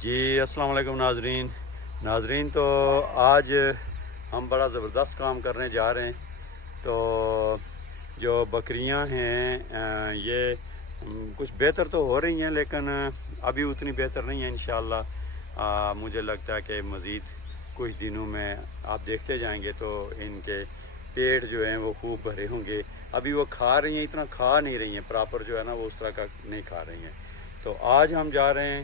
جی السلام علیکم ناظرین تو آج ہم بڑا زبردست کام کرنے جا رہے ہیں۔ تو جو بکریاں ہیں یہ کچھ بہتر تو ہو رہی ہیں، لیکن ابھی اتنی بہتر نہیں ہیں انشاءاللہ۔ مجھے لگتا ہے کہ مزید کچھ دنوں میں آپ دیکھتے جائیں گے تو ان کے پیٹ جو ہیں وہ خوب بھرے ہوں گے۔ ابھی وہ کھا رہی ہیں، اتنا کھا نہیں رہی ہیں پراپر، جو ہے نا وہ اس طرح کا نہیں کھا رہی ہیں۔ تو آج ہم جا رہے ہیں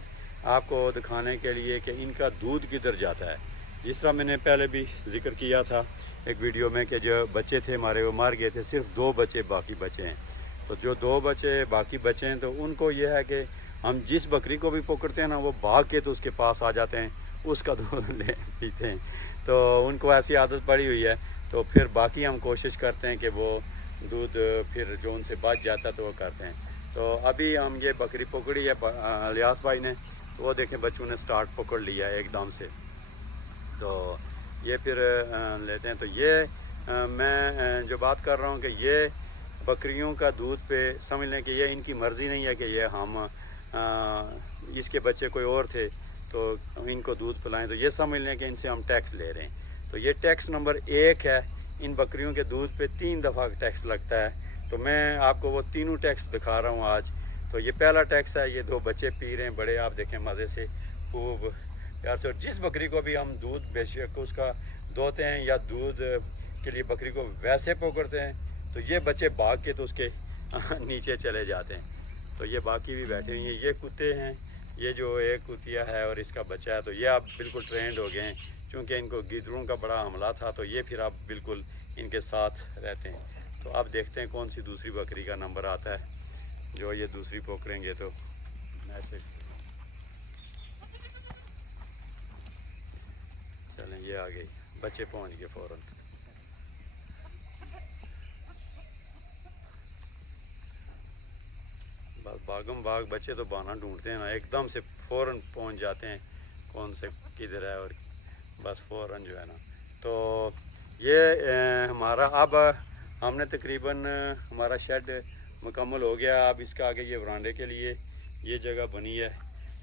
آپ کو دکھانے کے لیے کہ ان کا دودھ کدھر جاتا ہے۔ جس طرح میں نے پہلے بھی ذکر کیا تھا ایک ویڈیو میں کہ جو بچے تھے ہمارے وہ مر گئے تھے، صرف 2 بچے باقی بچے ہیں۔ تو جو 2 بچے باقی بچے ہیں تو ان کو یہ ہے کہ ہم جس بکری کو بھی پکڑتے ہیں نا وہ بھاگ کے تو اس کے پاس آ جاتے ہیں، اس کا دودھ لے پیتے ہیں۔ تو ان کو ایسی عادت پڑی ہوئی ہے، تو پھر باقی ہم کوشش کرتے ہیں کہ وہ دودھ پھر جو ان سے بچ جاتا ہے تو وہ کرتے ہیں۔ تو ابھی ہم یہ بکری پکڑی ہے الیاس بھائی نے، وہ دیکھیں بچوں نے سٹارٹ پکڑ لیا ہے ایک دم سے۔ تو یہ پھر لیتے ہیں۔ تو یہ میں جو بات کر رہا ہوں کہ یہ بکریوں کا دودھ پہ سمجھ لیں کہ یہ ان کی مرضی نہیں ہے کہ یہ ہم اس کے بچے کوئی اور تھے تو ان کو دودھ پلائیں، تو یہ سمجھ لیں کہ ان سے ہم ٹیکس لے رہے ہیں۔ تو یہ ٹیکس نمبر 1 ہے، ان بکریوں کے دودھ پہ 3 دفعہ ٹیکس لگتا ہے۔ تو میں آپ کو وہ تینوں ٹیکس دکھا رہا ہوں آج۔ تو یہ پہلا ٹیکس ہے، یہ 2 بچے پی رہے ہیں بڑے، آپ دیکھیں مزے سے خوب پیار سے۔ اور جس بکری کو بھی ہم دودھ بے شک اس کا دوتے ہیں یا دودھ کے لیے بکری کو ویسے پکڑتے ہیں تو یہ بچے بھاگ کے تو اس کے نیچے چلے جاتے ہیں۔ تو یہ باقی بھی بیٹھے ہوئے ہیں، یہ کتے ہیں، یہ جو ایک کتیا ہے اور اس کا بچہ ہے، تو یہ اب بالکل ٹرینڈ ہو گئے ہیں، چونکہ ان کو گیدڑوں کا بڑا حملہ تھا تو یہ پھر اب بالکل ان کے ساتھ رہتے ہیں۔ تو اب دیکھتے ہیں کون سی دوسری بکری کا نمبر آتا ہے جو یہ دوسری پکڑیں گے۔ تو ایسے چلیں، یہ آ گئی، بچے پہنچ گئے فوراً۔ بس بھاگم بھاگ بچے تو بانا ڈھونڈتے ہیں نا، ایک دم سے فوراً پہنچ جاتے ہیں کون سے کدھر ہے، اور بس فوراً جو ہے نا۔ تو یہ ہمارا اب ہم نے تقریباً ہمارا شیڈ مکمل ہو گیا۔ اب اس کا آگے یہ برانڈے کے لیے یہ جگہ بنی ہے،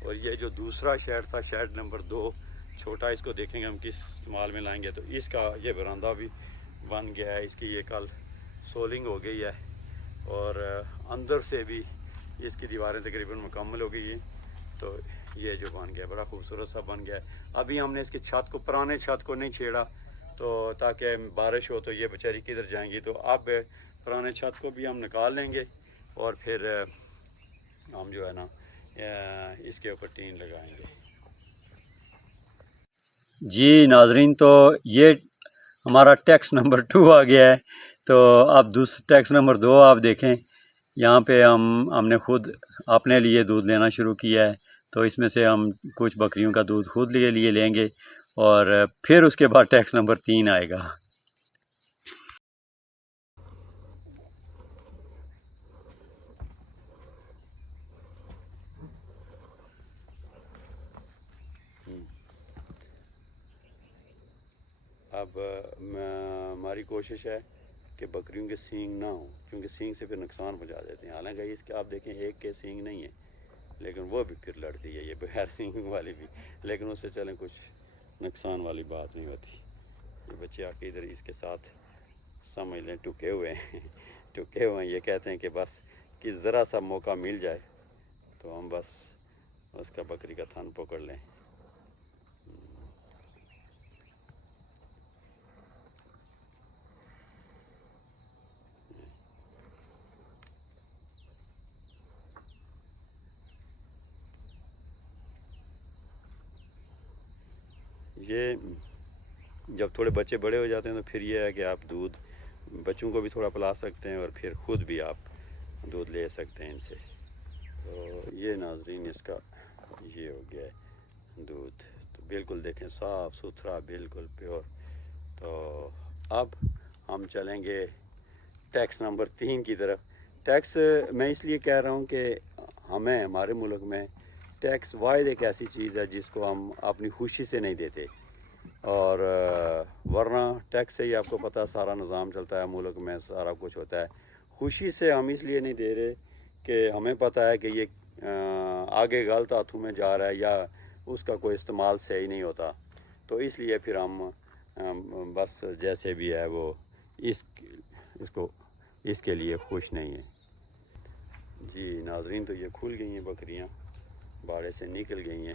اور یہ جو دوسرا شیڈ تھا شیڈ نمبر 2 چھوٹا، اس کو دیکھیں گے ہم کس استعمال میں لائیں گے۔ تو اس کا یہ براندہ بھی بن گیا ہے، اس کی یہ کل سولنگ ہو گئی ہے، اور اندر سے بھی اس کی دیواریں تقریباً مکمل ہو گئی ہیں۔ تو یہ جو بن گیا بڑا خوبصورت سا بن گیا ہے۔ ابھی ہم نے اس کی چھت کو، پرانے چھت کو نہیں چھیڑا، تو تاکہ بارش ہو تو یہ بیچاری کدھر جائیں گی۔ تو اب پرانے چھت کو بھی ہم نکال لیں گے، اور پھر ہم جو ہے نا اس کے اوپر ٹین لگائیں گے۔ جی ناظرین، تو یہ ہمارا ٹیکس نمبر 2 آ گیا ہے۔ تو اب ٹیکس نمبر 2 آپ دیکھیں، یہاں پہ ہم نے خود اپنے لیے دودھ لینا شروع کیا ہے۔ تو اس میں سے ہم کچھ بکریوں کا دودھ خود لیے لیں گے، اور پھر اس کے بعد ٹیکس نمبر 3 آئے گا۔ اب ہماری کوشش ہے کہ بکریوں کے سینگ نہ ہوں، کیونکہ سینگ سے پھر نقصان پہنچا دیتے ہیں۔ حالانکہ اس کے آپ دیکھیں ایک کے سینگ نہیں ہے، لیکن وہ بھی پھر لڑتی ہے یہ بغیر سینگ والی بھی، لیکن اس سے چلیں کچھ نقصان والی بات نہیں ہوتی۔ یہ بچے آ کے ادھر اس کے ساتھ سمجھ لیں ٹکے ہوئے ہیں ٹکے ہوئے ہیں۔ یہ کہتے ہیں کہ بس کہ ذرا سا موقع مل جائے تو ہم بس اس کا بکری کا تھن پکڑ لیں۔ یہ جب تھوڑے بچے بڑے ہو جاتے ہیں تو پھر یہ ہے کہ آپ دودھ بچوں کو بھی تھوڑا پلا سکتے ہیں، اور پھر خود بھی آپ دودھ لے سکتے ہیں ان سے۔ تو یہ ناظرین اس کا یہ ہو گیا ہے دودھ، تو بالکل دیکھیں صاف ستھرا بالکل پیور۔ تو اب ہم چلیں گے ٹیکس نمبر 3 کی طرف۔ ٹیکس میں اس لیے کہہ رہا ہوں کہ ہمارے ملک میں ٹیکس واحد ایک ایسی چیز ہے جس کو ہم اپنی خوشی سے نہیں دیتے، اور ورنہ ٹیکس سے ہی آپ کو پتہ سارا نظام چلتا ہے ملک میں، سارا کچھ ہوتا ہے۔ خوشی سے ہم اس لیے نہیں دے رہے کہ ہمیں پتہ ہے کہ یہ آگے غلط ہاتھوں میں جا رہا ہے، یا اس کا کوئی استعمال صحیح نہیں ہوتا، تو اس لیے پھر ہم بس جیسے بھی ہے وہ اس کے لیے خوش نہیں ہیں۔ جی ناظرین، تو یہ کھل گئی ہیں بکریاں، باڑے سے نکل گئی ہیں،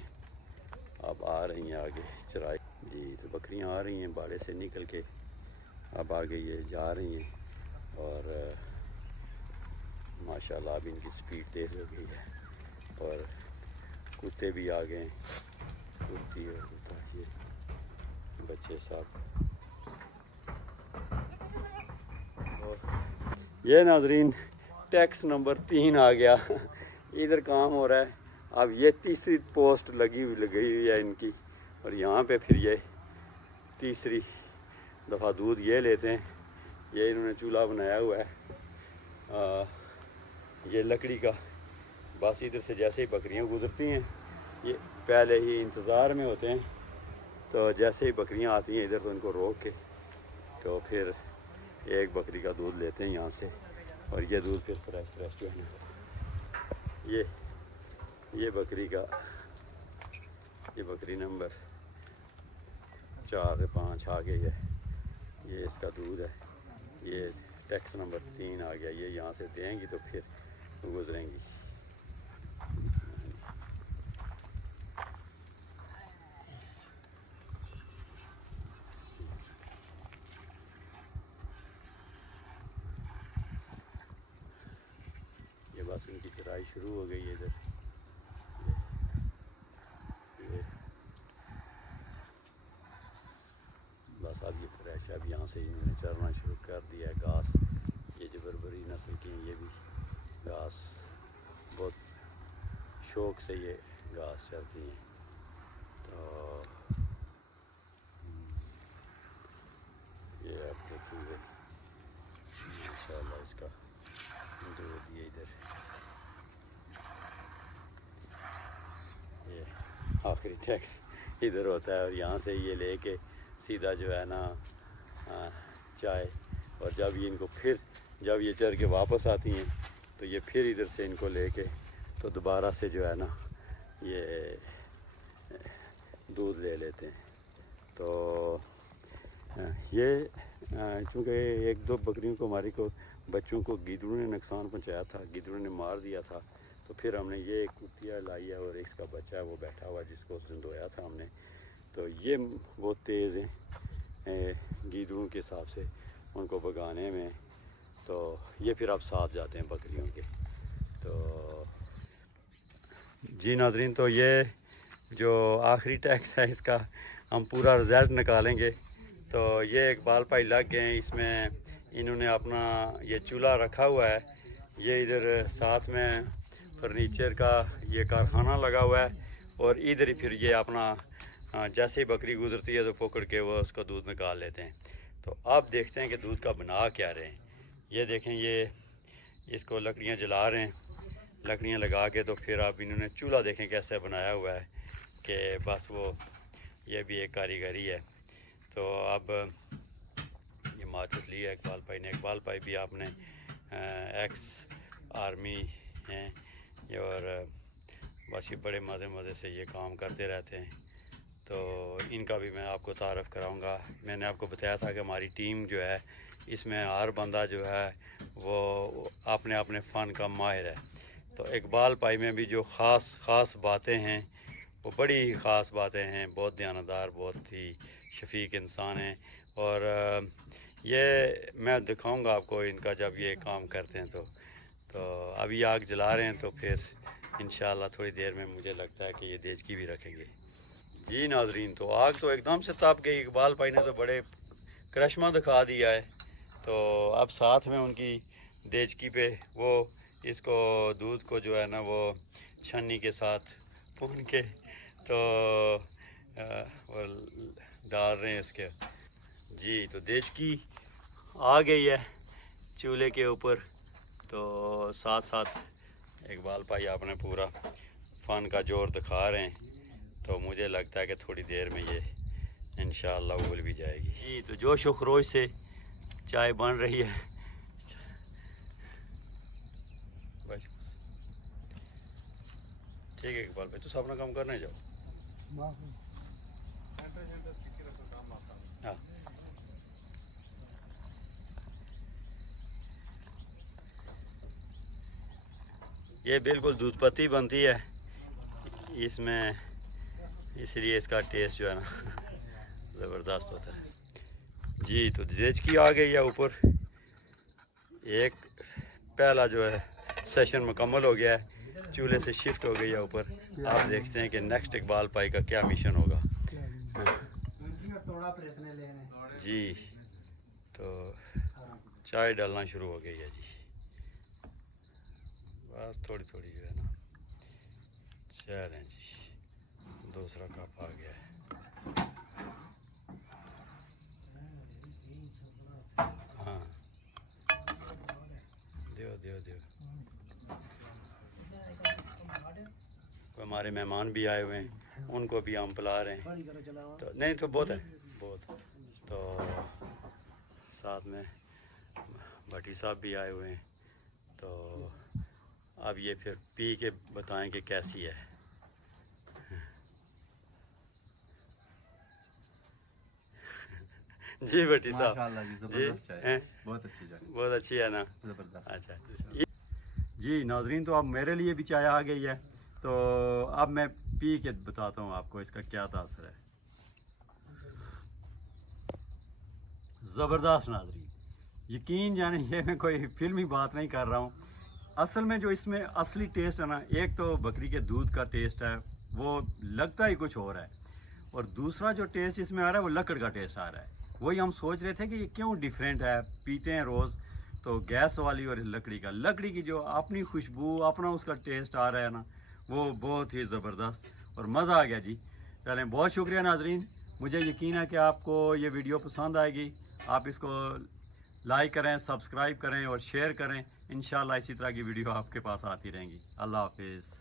اب آ رہی ہیں آگے چرائی۔ جی تو بکریاں آ رہی ہیں باڑے سے نکل کے، اب آگے یہ جا رہی ہیں، اور ماشاءاللہ اب ان کی سپیڈ تیز ہو گئی ہے، اور کتے بھی آ گئے ہیں، کتی اور کتا، یہ بچے سب۔ یہ ناظرین ٹیکس نمبر 3 آ گیا، ادھر کام ہو رہا ہے، اب یہ تیسری پوسٹ لگی ہوئی ہے ان کی، اور یہاں پہ پھر یہ تیسری دفعہ دودھ یہ لیتے ہیں۔ یہ انہوں نے چولہا بنایا ہوا ہے، یہ لکڑی کا، بس ادھر سے جیسے ہی بکریاں گزرتی ہیں یہ پہلے ہی انتظار میں ہوتے ہیں، تو جیسے ہی بکریاں آتی ہیں ادھر تو ان کو روک کے تو پھر ایک بکری کا دودھ لیتے ہیں یہاں سے، اور یہ دودھ پھر فریش جو ہے نا، یہ بکری نمبر 4 5 آ گئی ہے، یہ اس کا دودھ ہے، یہ ٹیکس نمبر 3 آ گیا، یہ یہاں سے دیں گی تو پھر گزریں گی۔ یہ بس ان کی چرائی شروع ہو گئی ہے ادھر، یہ بس اب یہ فریش ہے، اب یہاں سے انہوں نے چرنا شروع کر دیا ہے گھاس، یہ جو بربری نسل کی ہیں یہ بھی گھاس بہت شوق سے یہ گھاس چرتی ہیں، تو یہ آپ دیکھیں گے ماشاءاللہ اس کا دودھ، یہ ادھر یہ آخری ٹیکس ادھر ہوتا ہے، اور یہاں سے یہ لے کے سیدھا جو ہے نا چائے، اور جب یہ ان کو پھر جب یہ چر کے واپس آتی ہیں تو یہ پھر ادھر سے ان کو لے کے تو دوبارہ سے جو ہے نا یہ دودھ لے لیتے ہیں۔ تو یہ چونکہ 1 2 بکریوں کو ہماری کو بچوں کو گیدڑوں نے نقصان پہنچایا تھا، گیدڑوں نے مار دیا تھا، تو پھر ہم نے یہ ایک کتیا لائی ہے، اور اس کا بچہ ہے وہ بیٹھا ہوا جس کو اس دن دھویا تھا ہم نے، تو یہ بہت تیز ہیں گیدڑوں کے حساب سے ان کو بھگانے میں، تو یہ پھر اب ساتھ جاتے ہیں بکریوں کے۔ تو جی ناظرین، تو یہ جو آخری ٹیکس ہے اس کا ہم پورا رزلٹ نکالیں گے، تو یہ اقبال بھائی لگ گئے ہیں اس میں، انہوں نے اپنا یہ چولہا رکھا ہوا ہے، یہ ادھر ساتھ میں فرنیچر کا یہ کارخانہ لگا ہوا ہے، اور ادھر ہی پھر یہ اپنا جیسے ہی بکری گزرتی ہے تو پکڑ کے وہ اس کا دودھ نکال لیتے ہیں۔ تو آپ دیکھتے ہیں کہ دودھ کا بنا کیا رہے ہیں، یہ دیکھیں یہ اس کو لکڑیاں جلا رہے ہیں، لکڑیاں لگا کے، تو پھر آپ انہوں نے چولہا دیکھیں کیسے بنایا ہوا ہے کہ بس وہ یہ بھی ایک کاریگری ہے۔ تو اب یہ ماچس لی ہے اقبال بھائی نے، اقبال بھائی بھی آپ نے ایکس آرمی ہیں، اور بس یہ بڑے مزے سے یہ کام کرتے رہتے ہیں، تو ان کا بھی میں آپ کو تعارف کراؤں گا۔ میں نے آپ کو بتایا تھا کہ ہماری ٹیم جو ہے اس میں ہر بندہ جو ہے وہ اپنے فن کا ماہر ہے، تو اقبال بھائی میں بھی جو خاص باتیں ہیں وہ بڑی ہی خاص باتیں ہیں، بہت دیانتدار، بہت ہی شفیق انسان ہیں، اور یہ میں دکھاؤں گا آپ کو ان کا جب یہ کام کرتے ہیں تو ابھی آگ جلا رہے ہیں، تو پھر انشاءاللہ تھوڑی دیر میں مجھے لگتا ہے کہ یہ دیچکی بھی رکھیں گے۔ جی ناظرین، تو آگ تو ایک دم سے تپ گئی، اقبال بھائی نے تو بڑے کرشمہ دکھا دیا ہے، تو اب ساتھ میں ان کی دیچکی پہ وہ اس کو دودھ کو جو ہے نا وہ چھنی کے ساتھ پون کے تو وہ ڈال رہے ہیں اس کے۔ جی تو دیچکی آ گئی ہے چولہے کے اوپر، تو ساتھ اقبال بھائی آپ نے پورا فن کا جوڑ دکھا رہے ہیں، تو مجھے لگتا ہے کہ تھوڑی دیر میں یہ انشاءاللہ ابل بھی جائے گی۔ جی تو جوش و خروش سے چائے بن رہی ہے۔ ٹھیک ہے اقبال بھائی، تو اپنا کام کرنے جاؤ۔ ہاں یہ بالکل دودھ پتی بنتی ہے اس میں، اس لیے اس کا ٹیسٹ جو ہے نا زبردست ہوتا ہے جی۔ تو دیچکی آ گئی ہے اوپر، ایک پہلا جو ہے سیشن مکمل ہو گیا ہے، چولہے سے شفٹ ہو گئی ہے اوپر۔ آپ دیکھتے ہیں کہ نیکسٹ اقبال پائی کا کیا مشن ہوگا جی۔ تو چائے ڈالنا شروع ہو گئی ہے جی، بس تھوڑی تھوڑی جو ہے نا چلیں جی، دوسرا کپ آ گیا ہے۔ ہاں دیو دیو دیو، ہمارے مہمان بھی آئے ہوئے ہیں، ان کو بھی ہم پلا رہے ہیں، تو نہیں تو بہت ہے بہت، تو ساتھ میں بھٹی صاحب بھی آئے ہوئے ہیں، تو اب یہ پھر پی کے بتائیں کہ کیسی ہے۔ جی بھٹی صاحب ماشاءاللہ جی، زبردست چائے، بہت اچھی چائے، بہت اچھی ہے نا، زبردست۔ اچھا جی ناظرین، تو اب میرے لیے بھی چائے آ گئی ہے، تو اب میں پی کے بتاتا ہوں آپ کو اس کا کیا تاثر ہے۔ زبردست ناظرین، یقین جانے یہ میں کوئی فلمی بات نہیں کر رہا ہوں، اصل میں جو اس میں اصلی ٹیسٹ ہے نا، ایک تو بکری کے دودھ کا ٹیسٹ ہے، وہ لگتا ہی کچھ اور ہے، اور دوسرا جو ٹیسٹ اس میں آ رہا ہے وہ لکڑ کا ٹیسٹ آ رہا ہے۔ وہی ہم سوچ رہے تھے کہ یہ کیوں ڈیفرینٹ ہے، پیتے ہیں روز تو گیس والی اور لکڑی کی جو اپنی خوشبو، اپنا اس کا ٹیسٹ آ رہا ہے نا، وہ بہت ہی زبردست اور مزہ آ گیا جی۔ چلیں بہت شکریہ ناظرین، مجھے یقین ہے کہ آپ کو یہ ویڈیو پسند آئے گی، آپ اس کو لائک کریں، سبسکرائب کریں اور شیئر کریں، انشاءاللہ اسی طرح کی ویڈیو آپ کے پاس آتی رہیں گی۔ اللہ حافظ۔